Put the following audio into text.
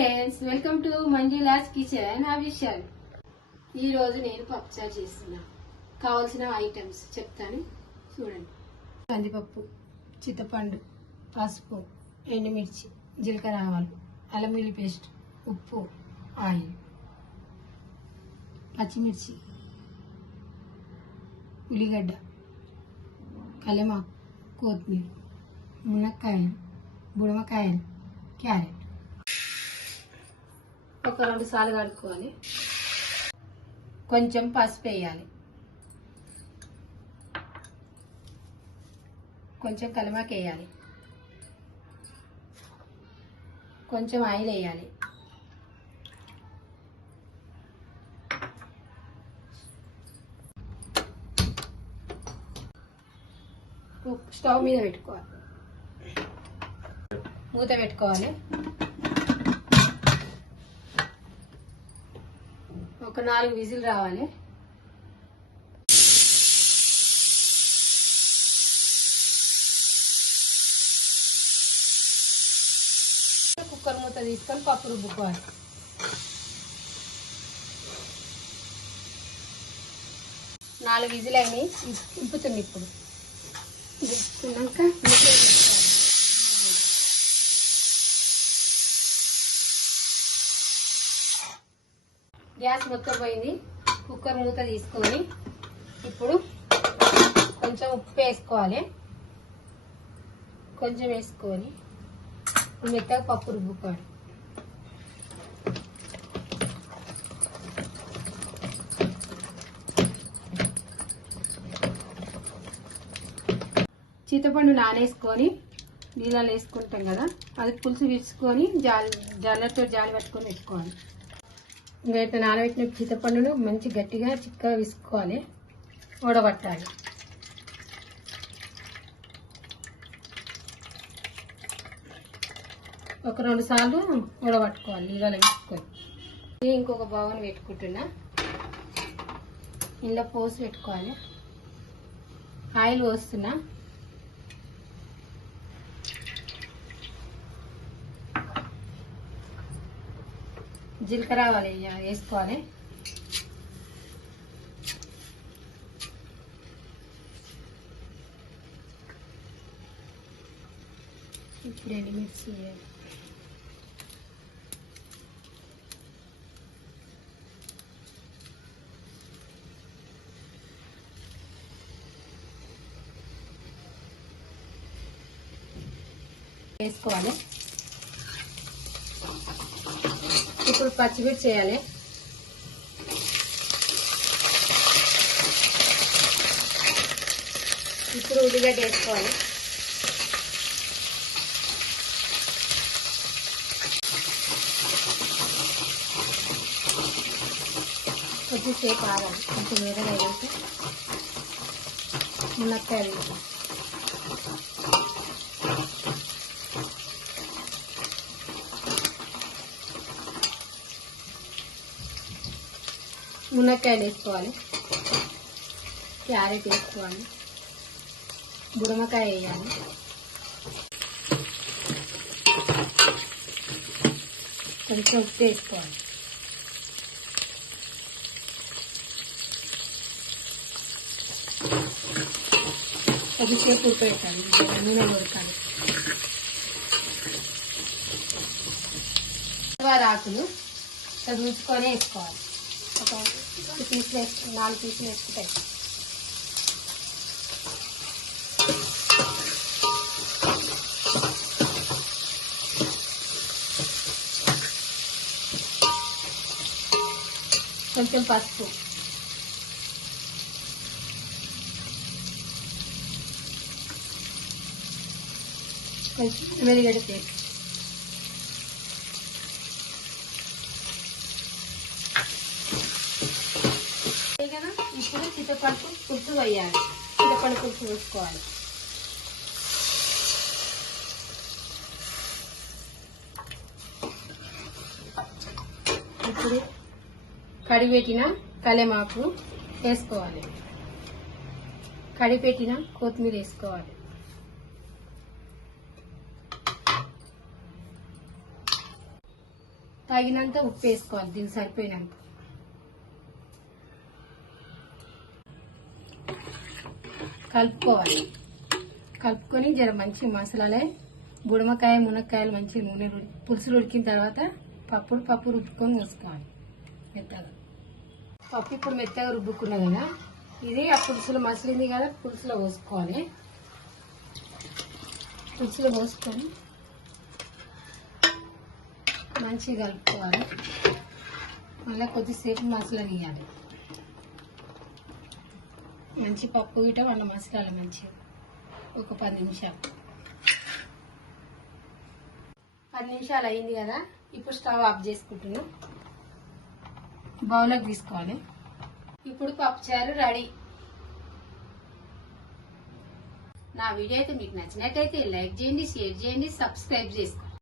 Friends, welcome to Manjula's kitchen official. ఈరోజు నేను పప్పుచారు చేస్తున్నా. కావాల్సిన ఐటమ్స్ చెప్తాను, చూడండి. కందిపప్పు, చింతపండు, పసుపు, ఎండుమిర్చి, జీలకర్ర ఆవాలు, అల్లం వెల్లుల్లి పేస్ట్, ఉప్పు, ఆయిల్, పచ్చిమిర్చి, ఉల్లిగడ్డ, కలెమాకు, కొత్తిమీర, మునక్కాయలు, బుడమకాయలు, క్యారెట్. ఒక 2 సార్లు కడుక్కోవాలి. కొంచెం పసుపు వేయాలి, కొంచెం కలమాకు వేయాలి, కొంచెం ఆయిల్ వేయాలి, స్టవ్ మీద పెట్టుకోవాలి, మూత పెట్టుకోవాలి. ఒక 4 విజిల్ రావాలి. కుక్కర్ మూత తీసుకొని పప్పు రుబ్బుకోవాలి. నాలుగు విజిల్ అయినాయి, ఇంపుతుంది. ఇప్పుడు గ్యాస్ మొత్తం పోయింది. కుక్కర్ మూత తీసుకొని ఇప్పుడు కొంచెం ఉప్పు వేసుకోవాలి. కొంచెం వేసుకొని మెత్తగా పప్పు రుబ్బుకోవాలి. చింతపండు నానేసుకొని నీళ్ళలో వేసుకుంటాం కదా, అది పులుసు విరుచుకొని జాలతో జాలి పట్టుకొని పెట్టుకోవాలి. ఇంకా నానబెట్టిన చింతపండును మంచి గట్టిగా చిక్కగా విసుకోవాలి, ఉడబట్టాలి. ఒక 2 సార్లు ఉడబట్టుకోవాలి నీళ్ళలో వేసుకొని. ఇంకొక బౌల్ పెట్టుకుంటున్నా, ఇందులో పోసి పెట్టుకోవాలి. ఆయిల్ పోస్తున్నా. జీలకర్ర ఆవాలు వేసుకోవాలి. ఇప్పుడు ఎండుమిర్చి వేసుకోవాలి. ఇప్పుడు పచ్చిమిర్చి చేయాలి. ఇప్పుడు ఉల్లిగడ్డ వేసుకోవాలి. కొద్దిసేపు ఆగాలి. కొంచెం వేరేగా వేయాలంటే మునక్కాయలు, మునక్కాయలు వేసుకోవాలి. క్యారెట్ వేసుకోవాలి. బుడమకాయ వేయాలి. కొంచెం ఉప్పు వేసుకోవాలి. కొద్దిసేపు ఉప్పు వేయాలి. నూనె ఉడకాలి. ఆకులు రుచుకొని వేసుకోవాలి. ఒక 4 పీసులు వేసుకుంటాయి. కొంచెం పసుపు, కొంచెం వెల్లిగడ్డ పేస్ట్, ఇప్పుడు చింతపండు పులుసు వేయాలి. చింతపండు పులుసు వేసుకోవాలి. ఇప్పుడు కడిపెట్టిన కలెమాకు వేసుకోవాలి. కడిపెట్టిన కొత్తిమీర వేసుకోవాలి. తగినంత ఉప్పు వేసుకోవాలి. దీనికి సరిపోయినంత కలుపుకోవాలి. కలుపుకొని జర మంచి మసాలాలే బుడమకాయ మునక్కాయలు మంచి నూనె పులుసులు ఉడికిన తర్వాత పప్పు రుబ్బుకొని పోసుకోవాలి మెత్తగా. పప్పు ఇప్పుడు మెత్తగా రుబ్బుకున్నా కదా, ఇది ఆ పులుసులో మసిలింది కదా, పులుసులో పోసుకోవాలి. పులుసులో పోసుకొని మంచిగా కలుపుకోవాలి. మళ్ళీ కొద్దిసేపు మసలనియాలి. మంచి పప్పు గిట్ట వాళ్ళ మసాలాలు మంచిగా ఒక 10 నిమిషాలు. 10 నిమిషాలు అయింది కదా, ఇప్పుడు స్టవ్ ఆఫ్ చేసుకుంటున్నాం. బౌల్లోకి తీసుకోవాలి. ఇప్పుడు పప్పుచారు రెడీ. నా వీడియో అయితే మీకు నచ్చినట్టయితే లైక్ చేయండి, షేర్ చేయండి, సబ్స్క్రైబ్ చేసుకోండి.